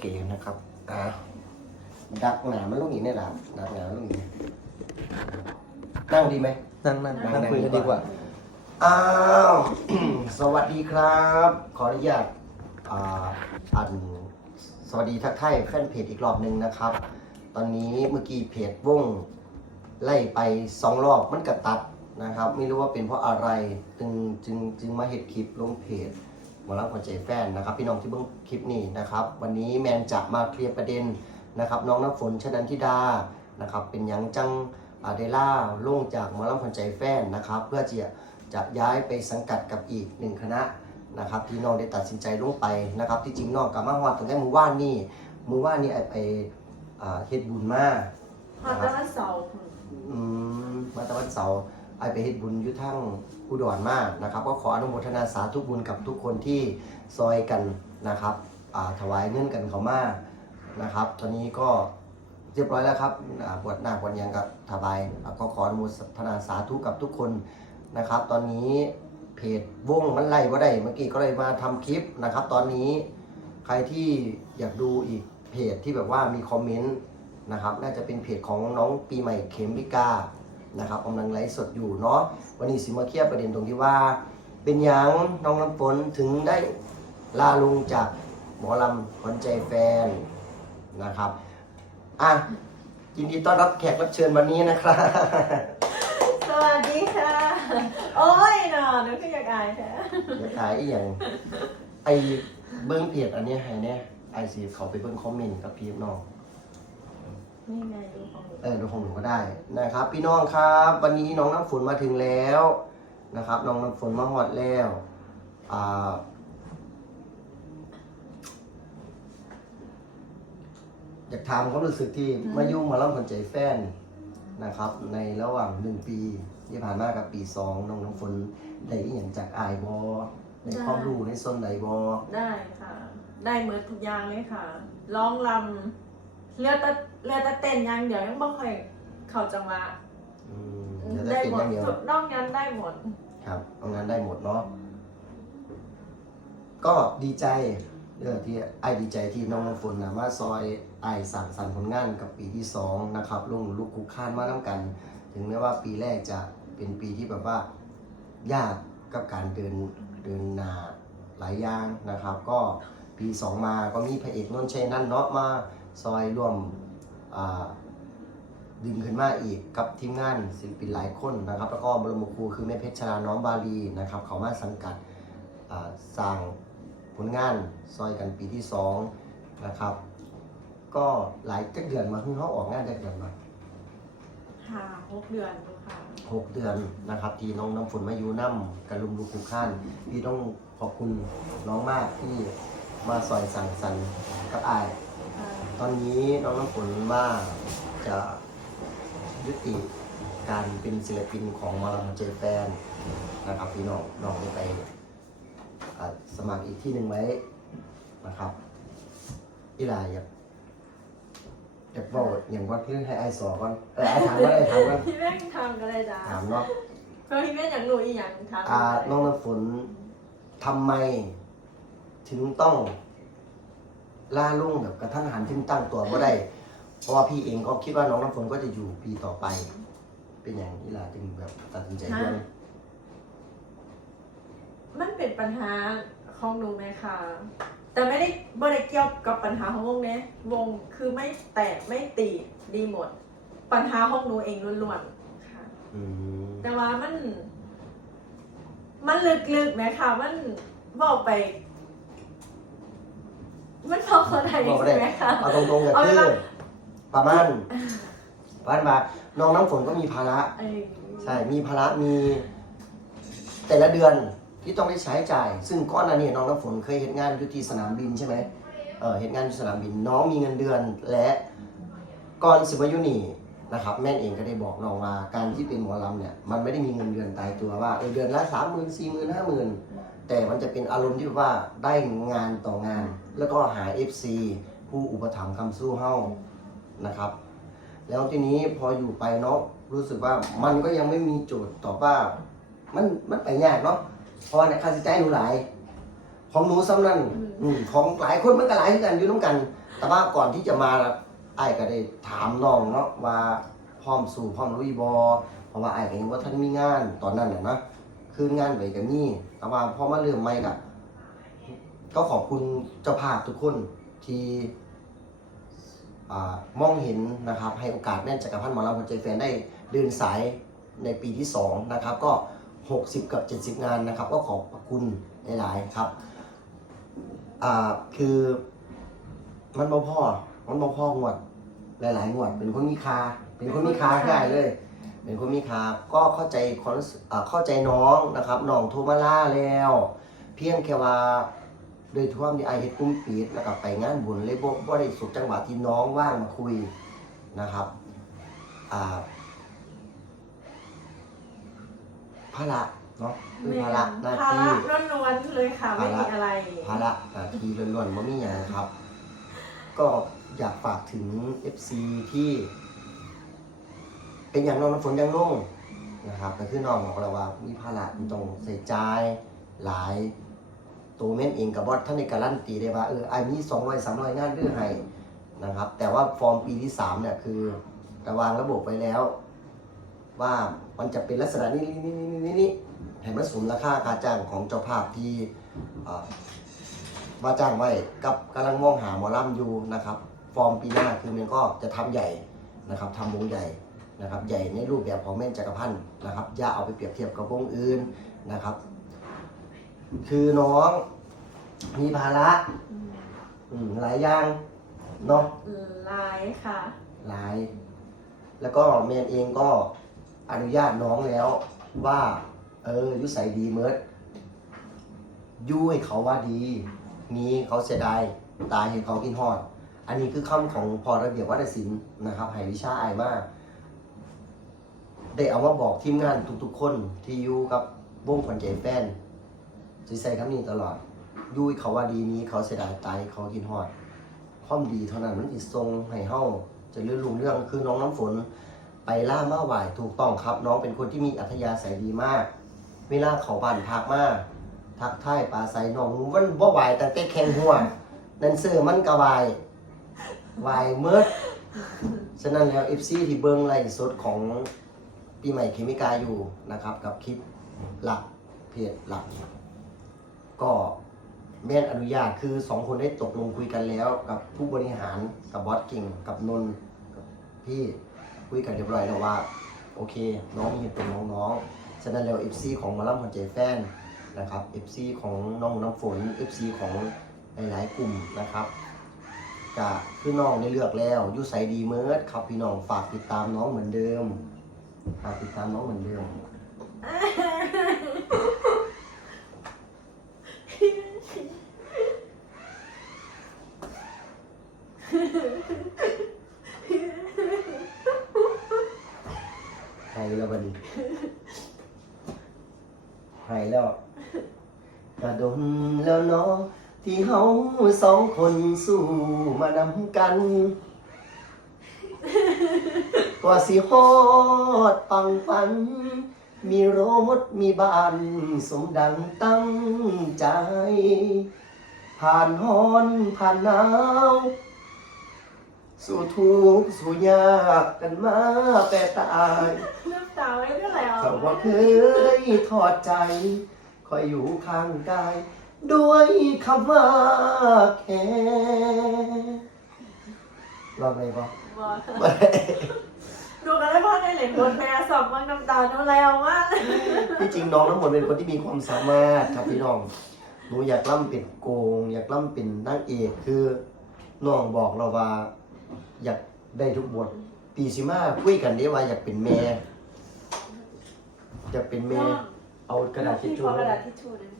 เคนะครับอ่าดักหนามันลูกหนีเนี่ยแหละดักหนามันลูกหนีนั่งดีไหมนั่งนั่งนั่งนั่งคุยกันดีดีกกว่าว่า อ้าว สวัสดีครับ ขออนุญาตอ่าอันสวัสดีทักทายแฟนเพจอีกรอบหนึ่งนะครับ ตอนนี้เมื่อกี้เพจวงไล่ไปสองรอบมันกระตัดนะครับ ไม่รู้ว่าเป็นเพราะอะไร จึงจึงจึงมาเห็ดคลิปลงเพจห มอลังหัวใจแฟนนะครับ พี่น้องที่เบิ่งคลิปนี้นะครับ วันนี้แมนจะมาเคลียร์ประเด็นนะครับ น้องน้ำฝนชนันทิดานะครับ เป็นหยังจังอาเดล่าลงจากหมอลังหัวใจแฟนนะครับ เพื่อจะจะย้ายไปสังกัดกับอีกหนึ่งคณะนะครับที่น้องได้ตัดสินใจลงไปนะครับ ที่จริงน้องกับมาฮอดตั้งแต่มือว่านนี่มือว่านนี่ไอไปอ่าเฮ็ดบุญมาพอตะวันเสาร์อืมมาตะวันเสาร์ ไอไปเฮ็ดบุญอยู่ทั้งอุดรมากนะครับก็ขออนุโมทนาสาธุบุญกับทุกคนที่ซอยกันนะครับถวายเงินกันเขามากนะครับ ตอนนี้ก็เรียบร้อยแล้วครับอ่าบวชหน้าบวชยังกับถวายก็ขออนุโมทนาสาธุกับทุกคนนะครับ ตอนนี้เพจวงมันไล่ว่าได้เมื่อกี้ก็เลยมาทำคลิปนะครับ ตอนนี้ใครที่อยากดูอีกเพจที่แบบว่ามีคอมเมนต์นะครับ น่าจะเป็นเพจของน้องปีใหม่เข็มวิกา นะครับกำลังไลฟ์สดอยู่เนาะวันนี้สิมาเคลียร์ประเด็นตรงที่ว่า เป็นหยังน้องน้ำฝนถึงได้ลาลงจากหมอลำขวัญใจแฟนนะครับอะยินดีต้อนรับแขกรับเชิญวันนี้นะครับสวัสดีค่ะ โอ้ยเนาะนึกขึ้นอยากอายแท้เดี๋ยวขายอีกอย่างไอเบิ้งเพจอันเนี้ยให้แน่ไอซีเขาไปเบิ้งคอมเมนต์กับพีฟน้อง นี่ไงดูของหนูเออดูของหนูก็ได้นะครับ พี่น้องครับ วันนี้น้องน้ำฝนมาถึงแล้วนะครับ น้องน้ำฝนมาหอดแล้วอ่าอยากถามความรู้สึกที่มายุ่งมาเล่าคนใจแฟนนะครับ ในระหว่างหนึ่งปีที่ผ่านมากับปีสองน้องน้ำฝนได้อหย่างจากอายบอในความรู้ในส่วนใดบอได้ค่ะ ได้เหมือนทุกอย่างเลยค่ะ ร้องลำเรือแตะ เรือแตะเต้นอย่างเดียวยังบ่ค่อยเข้าจังหวะอืมเดี๋ยวจะได้เป็นหมอดย่างเดียวนอกนั้นได้หมด ครับเอางานได้หมดเนาะ ก็ดีใจเออที่ไอายดีใจที่น้องน้ำฝนนะมาซอยไอายสั่งสรรค์ผลงานกับปีที่สองนะครับลงลูกคุกคานมาน้ำกัน ถึงแม้ว่าปีแรกจะเป็นปีที่แบบว่า ยากกับการเดินเดินหนาหลายอย่างนะครับ ก็ปีสองมาก็มีพระเอกนนท์ชัยนั่นเนาะมาซอยร่วมอ่า ดึงขึ้นมาอีกกับทีมงานศิลปินหลายคนนะครับ แล้วก็บรมครูคือแม่เพชรชราน้องบาลีนะครับ เขามาสังกัดอ่าสร้างผลงานซอยกันปีที่สองนะครับ ก็หลายจักเดือนมาเพิ่งเขาออกงานจักเดือนมาค่ะหกเดือนดูค่ะหกเดือนนะครับที่น้องน้ำฝนมาอยู่น้ำกับลุมลูกคูข้านพี่ต้องขอบคุณน้องมากที่มาซอยสั่งสรรค์กับอายค่ะ ตอนนี้น้องน้ำฝนว่าจะยุติการเป็นศิลปินของหมาลำเจแฟนนะครับพี่น้องน้องได้ไปอ่าสมัครอีกที่หนึ่งไว้นะครับอีหลาอยากอยากบอกอย่างว่าพี่ให้ไอายสอก่อนเออไอายถามว่าไอายถามว่าพี่แม่งทำกันเลยจ้ะถามเนาะเพราะพี่แม่งอยากรู้อีกอย่างทำอ่าน้องน้ำฝนทำไม ถึงต้อง ล่าลุ่งแบบกระทั่งหันถึงตั้งตัวก็ได้ เพราะว่าพี่เองก็คิดว่าน้องน้ำฝนก็จะอยู่ปีต่อไป เป็นอย่างนี้ล่ะจึงแบบตัดสินใจด้วยมันเป็นปัญหาของหนูไหมคะแต่ไม่ได้ไม่ได้เกี่ยวกับปัญหาของวงเนี้ยวงคือไม่แตกไม่ตีดีหมด ปัญหาของหนูเองล้วนๆค่ะอืมแต่ว่ามัน มันลึกๆนะคะมันบอกไป มันพอคนไทยบอกใช่ได้ไหมคะเอาตรงๆก็เอาคือเวลาประมาณประมาณว่าน้องน้ำฝนก็มีภาระ เอ้ยใช่ มีภาระ มีแต่ละเดือนที่ต้องได้ใช้จ่าย ซึ่งก้อนหนั้นนี่น้องน้ำฝนเคยเห็นงานอยู่ที่สนามบินใช่ไหมเออเห็นงานที่สนามบิน น้องมีเงินเดือนและก่อนสิมายุนี่นะครับ แม่นเองก็ได้บอกน้องว่าการที่เป็นหมอลำเนี่ย มันไม่ได้มีเงินเดือนตายตัวว่าเออเดือนละสามหมื่นสี่หมื่นห้าหมื่น แต่มันจะเป็นอารมณ์ที่ว่าได้งานต่องาน แล้วก็หา FC ผู้อุปถัมภ์คำสู้เฮ้านะครับ แล้วทีนี้พออยู่ไปเนาะรู้สึกว่ามันก็ยังไม่มีโจทย์ตอบว่า มันมันไปยากเนาะเพราะว่าในค่าใช้จ่ายหนูหลาย ของหนูซ้ำนั่นอืมอืมของหลายคนมันก็หลายคือกันอยู่น้ำกัน แต่ว่าก่อนที่จะมาไอ้ายก็ได้ถามน้องเนาะว่าพร้อมสู่พร้อมลุยบอเพราะว่าไอ้ายก็เห็นว่าท่านมีงานตอนนั้นน่ะนะคืนงานไปก็มี แต่ว่าพอมาเริ่มใหม่ก็ก็ขอบคุณเจ้าภาพทุกคนที่มองเห็นนะครับ ให้โอกาสแน่นจักรพันธ์หมอลำหัวใจแฟนได้เดินสายในปีที่สองนะครับ ก็ 60 กับ 70 งานนะครับ ก็ขอบคุณหลาย ๆ ครับคือมันบ่พ่อ มันบ่พ่องวด หลาย ๆ งวด เป็นคนมีคา เป็นคนมีคาได้เลย เป็นคนมีคาก็เข้าใจความรู้สึกอ่าเข้าใจน้องนะครับน้องโทรมาล่าแล้ว เพียงแค่ว่าโดยทั่วมีไอเฮ็ดกุ้มปีดแล้วก็ไปงานบุญเลยบ่บ่ได้สุขจังหวะที่น้องว่างมาคุยนะครับอ่าภาระเนาะคือภาระหน้าภาที่ระล้วนๆเลยค่ะไม่มีอะไรภาระหน้าที่ล้วนๆว่ามีอย่างครับ ก็อยากฝากถึง FC ที่ เป็นอย่างน้องน้ำฝนยังนุ่งนะครับก็คือน้องบอกเราว่ามีภาระที่ต้องใส่ใจหลายตัวเม่นเองกับบอสท่านในการันตีได้ว่าเออไอ้มีสองร้อยสามร้อยงานเรื่องให้นะครับ แต่ว่าฟอร์มปีที่สามเนี่ยคือระวางระบบไว้แล้ว ว่ามันจะเป็นลักษณะนี้นี่นี่นี่นี่นี่ให้มันสมราคากาจ้างของเจ้าภาพที่อ่าว่าจ้างไว้กับกำลังมองหาหมอลำอยู่นะครับ ฟอร์มปีหน้าคือมันก็จะทำใหญ่นะครับทำวงใหญ่ นะครับใหญ่ในรูปแบบของแม่นจักรพันธ์นะครับอย่าเอาไปเปรียบเทียบกับวงอื่นนะครับ คือน้องมีภาระอืมอืมหลายอย่างเนาะลายค่ะ หลาย แล้วก็เมนเองก็อนุญาตน้องแล้วว่า เอออยุใส่ดีเมิดอยุให้เขาว่าดีมีเขาเสียดายตายให้เขากินฮอด อันนี้คือคำของพอระเบียบวัฒนศิลป์นะครับให้วิชาอายมาก ได้เอามาบอกทีมงานทุกๆคนที่อยู่กับวงขวัญใจแฟนสิใส่คำนี้ตลอดยุให้เขาว่าดีมีเขาเสียดายตายเขากินฮอดความดีเท่านั้นมันติดทรงให้เฮาจะเรื่องลุงเรื่องคือน้องน้ำฝน ไปล่ามาไหวถูกต้องครับ น้องเป็นคนที่มีอัธยาศัยดีมาก เวลาเขาบ้านพักมาทักทายปลาใสน้องมันบ่ไหวแต่แต่แข็งหัวนันเสื้อมันก็ไวไหวเมิดฉะนั้นแล้ว FC ที่เบิ่งไลฟ์สดของ ปีใหม่เคมิกาอยู่นะครับ กับคลิปหลักเพจหลัก ก็แม่นอนุญาตคือสองคนได้ตกลงคุยกันแล้ว กับผู้บริหารกับบอสกิ่ง กับนนท์กับพี่คุยกันเรียบร้อยแล้วว่า โอเค น้องมีเป็นน้องๆฉะนั้นแล้ว FC ของมาล่ำหัวใจแฟนนะครับ FC ของน้องน้ำฝน FC ของหลายๆกลุ่มนะครับกะคือน้องได้เลือกแล้วยูไซดีเมิร์ดครับพี่น้องฝากติดตามน้องเหมือนเดิม ฝากติดตามน้องเหมือนเดิมหายแล้วบัดนี้หายแล้วกระดมแล้วเนาะที่เฮาสองคนสู้มานำกัน กว่าสิฮอดปังฝัน มีรถมีบ้านสมดังตั้งใจ ผ่านฮ้อนผ่านหนาว สู่ทุกข์สู่ยากกันมาแต่ตาย น้ำตาไม่ได้แล้วเขาว่าเคยทอดใจ คอยอยู่ข้างกาย ด้วยคำว่าแค่ลองไงบ่ บอกดูกันได้พ่อในเหรียญบนแม่สอบมันน้ำตาโนแล้วมากที่จริงน้องทั้งหมดเป็นคนที่มีความสามารถครับพี่น้องหนูอยากล่ำเป็นโกง อยากล่ำเป็นนางเอกคือน้องบอกเราว่า อยากได้ทุกบทปีสิมาคุยกันได้ว่าอยากเป็นแม่อยากเป็นแม่เอากระดาษทิชชู่อกระดาษทิชชู่นึง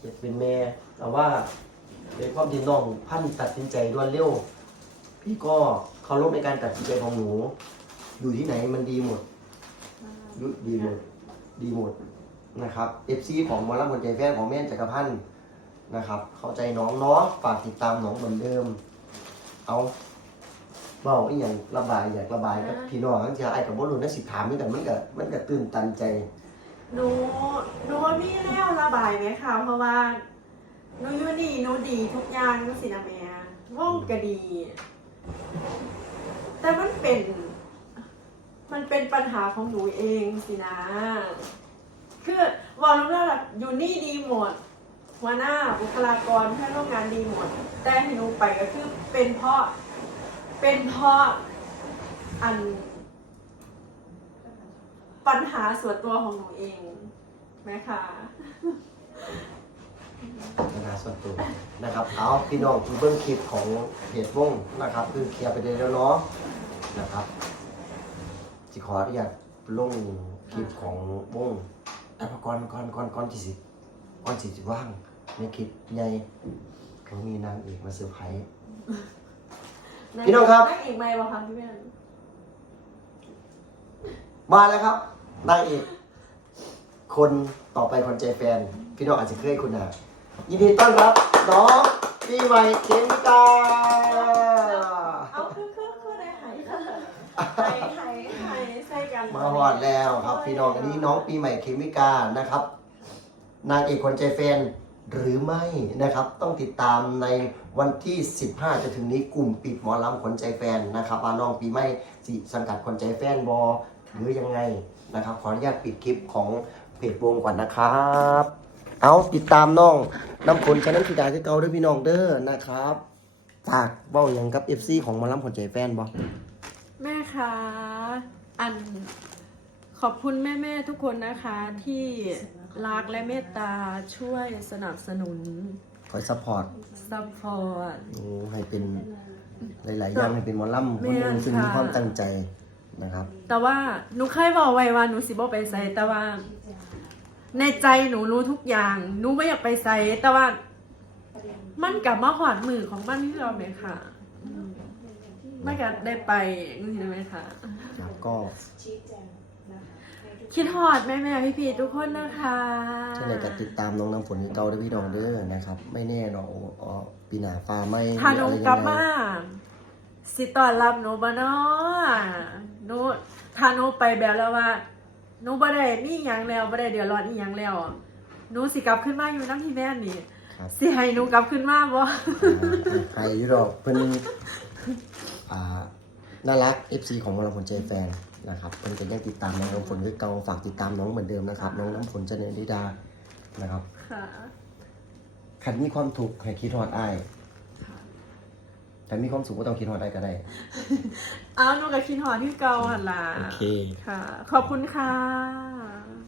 อยากเป็นแม่แต่ว่าในความที่น้องพันตัดสินใจด่วนเร็ว พี่ก็ เคารพในการตัดสินใจของหนู อยู่ที่ไหนมันดีหมดยุดีหมด ดีหมดนะครับ FC ของหมอลำคนใจแฟนของแม่นจักรพันธ์นะครับ เข้าใจน้องเนาะฝากติดตามน้องเหมือนเดิม เอาเบาอีหยังระบายอยากระบายกับพี่น้องทั้งเจ้าไอ้กับบ่รู้นักสิถามนี่กันมันก็มันก็ตื่นตันใจหนูหนูว่ามีแล้วระบายไหมคะเพราะว่าหนูอยู่นี่หนูดีทุกอย่างหนูสินะแม่ว่องก็ดี แต่มันเป็น มันเป็นปัญหาของหนูเองสินะ คือวอลลุ่มแรกอยู่นี่ดีหมดหัวหน้าบุคลากรเพื่อนร่วมงานดีหมด แต่ที่หนูไปก็คือเป็นเพราะ เป็นเพราะอัน ปัญหาส่วนตัวของหนูเองไหมคะ ปัญหาส่วนตัวนะครับเอาพี่น้องคือเบิ้งคลิปของเพจวงนะครับ คือเคลียร์ไปได้แล้วเนาะนะครับจิขออนุญาตลงคลิปของวงแต่พอก่อนก่อนก่อนก่อนที่สิก่อนสิจะว่างในคลิปใหญ่เขามีนางเอกมาเซอร์ไพรส์ พี่น้องครับ นั่งอีกไหมวะคะพี่แม่นมาแล้วครับนางเอกคนต่อไปคนใจแฟน พี่น้องอาจจะเคยคุณนะ ยินดีต้อนรับน้องปีใหม่เขมิกาเอาคือคือคือได้หายค่ะหายหายหายใส่กันมาฮอดแล้วครับพี่น้องอันนี้น้องปีใหม่เคมิกานะครับ นางเอกคนใจแฟนหรือไม่นะครับต้องติดตามในวันที่ 15 จะถึงนี้กลุ่มปิดหมอลำคนใจแฟนนะครับว่าน้องปีใหม่สิสังกัดคนใจแฟนบอหรือยังไงนะครับขออนุญาตปิดคลิปของเพจวงก่อนนะครับ เอาติดตามน้องน้ำผลชนั้นธิดาคือเก่าด้วยพี่น้องเด้อนะครับฝากเบ้าอย่างกับ FC ของหมอลำคนใจแฟนบอแม่คะอันขอบคุณแม่แม่ ๆ ทุกคนนะคะ ที่รักและเมตตาช่วยสนับสนุนคอยซัพพอร์ตซัพพอร์ต โอ้ให้เป็นหลาย ๆ อย่างให้เป็นหมอลำคนหนึงซึ่งมีความตั้งใจนะครับ แต่ว่าหนูเคยบอกไว้ว่าหนูสิบ่ไปใส่แต่ว่า ในใจหนูรู้ทุกอย่างหนูไม่อยากไปใส่แต่ว่า มันกลับมาหอดมือของบ้านที่เราไหมค่ะไม่กลับได้ไปนี่ใช่ไหมคะครับก็คิดหอดแม่แม่พี่พี่ๆทุกคนนะคะเช่นไรก็ติดตามน้องน้ำฝนที่เก่าด้วยพี่น้องเด้อนะครับ ไม่แน่เนาะอ๋อปีหน้าฟ้าไม่ถ้าหนูอะไรยังไงกลับมาสิตอนรับหนูบ้านาะหนูถ้าหนูไปแบบแล้วว่า หนูบ่ได้มีหยังแล้วบ่ได้เดือดร้อนอีหยังแล้วหนูสิกลับขึ้นมาอยู่น้ำที่แม่นี่ครับ สิให้หนูกลับขึ้นมาบ่อ่าใครอยุโรปเพิ่นอ่าน่ารัก FC ของหมอลำผลใจแฟนนะครับเพิ่นก็ยังติดตามน้องน้ำฝนคือเก่าฝากติดตามน้องเหมือนเดิมนะครับ น้องน้ำฝนเจเนริดานะครับค่ะ ขันมีความถูกข์ให้คิดฮอดอ้าย แต่มีความสุขก็ต้องคิดฮอดได้ก็ได้ เอาหนูกับคินหอที่เก่าหันล่ะโอเค ค่ะ ขอบคุณค่ะ